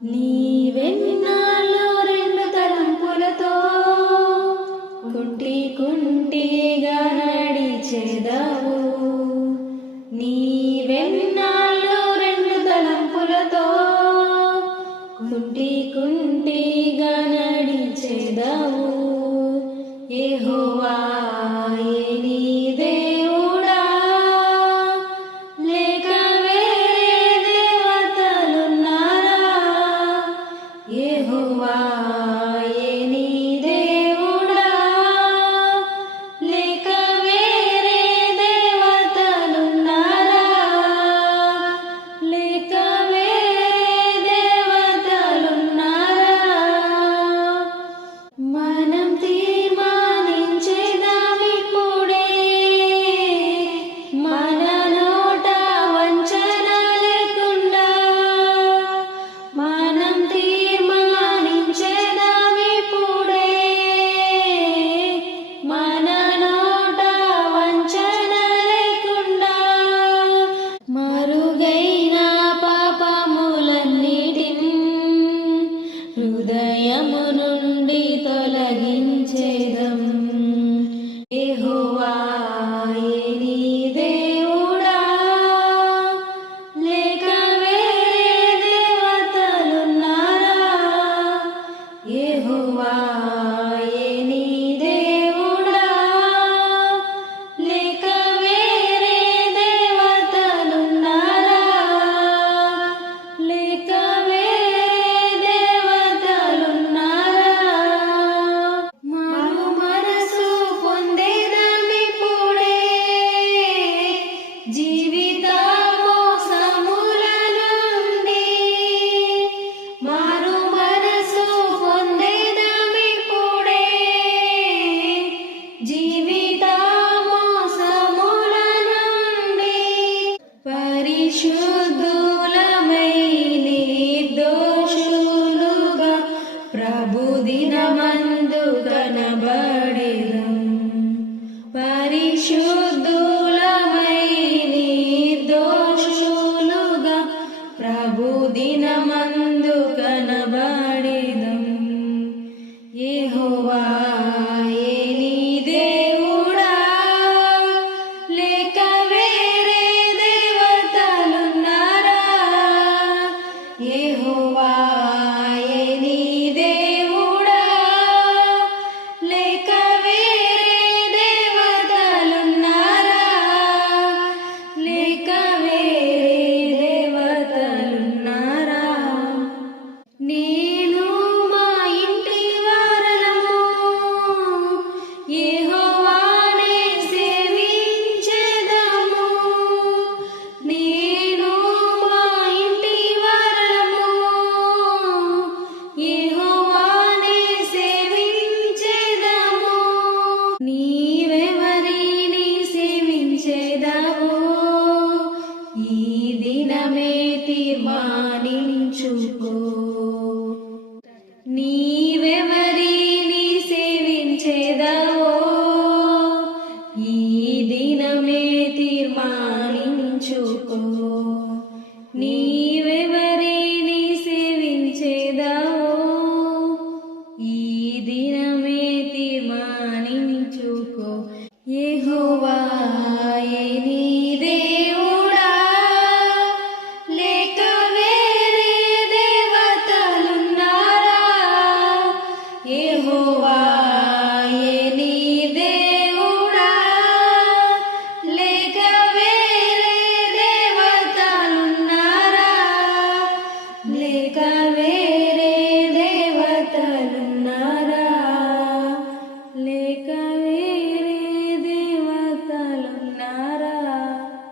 నీవెన్నాళ్ళు రెండు తలంపులతో కుంటిగా నడిచెదవు. నీవెన్నాళ్ళు రెండు తలంపులతో కుంటిగా నడిచెదవు. యెహోవా నీ దేవుడా, లేక వేరే దేవతలున్నారా? యెహోవా నీ దేవుడా, లేక వేరే దేవతలున్నారా? లేక వేరే దేవతలున్నారా? మనం తీర్మానించేదామిప్పుడే, మన నోట వంచన లేకుండా. మనం తీర్మానించేదామిప్పుడే, మన నోట వంచన లేకుండా. మరుగైన పాపములన్నిటిని హృదయము నుండి తొలగించేదం. యెహోవా నీ దేవుడా, లేక వేరే దేవతలున్నారా? యెహోవా నీ దేవుడా, లేక వేరే దేవతలున్నారా? లేక వేరే దేవతలున్నారా? మారు మనసు పొందేదామిప్పుడే, జీవిత మోసముల నుండి. మారు మనసు పొందేదామిప్పుడే, జీవిత మోసముల నుండి. పరిశుద్ధులమై నిర్దోషులుగా ప్రభు దినమందు కనబడెదం. పరిశుద్ధులమై నిర్దోషులుగా ప్రభు దినమందు కనబడెదం. యెహోవా నీ దేవుడా, లేక వేరే దేవతలున్నారా? యెహోవా నీ దేవుడా, లేక వేరే దేవతలున్నారా? లేక వేరే దేవతలున్నారా? నేను మా ఇంటి వారలము యెహోవానే సేవించెదము. నేను మా ఇంటి వారలము యెహోవానే సేవించెదము. నీవెవరిని సేవించెదవో ఈ దినమే తీర్మానించుకో. నీ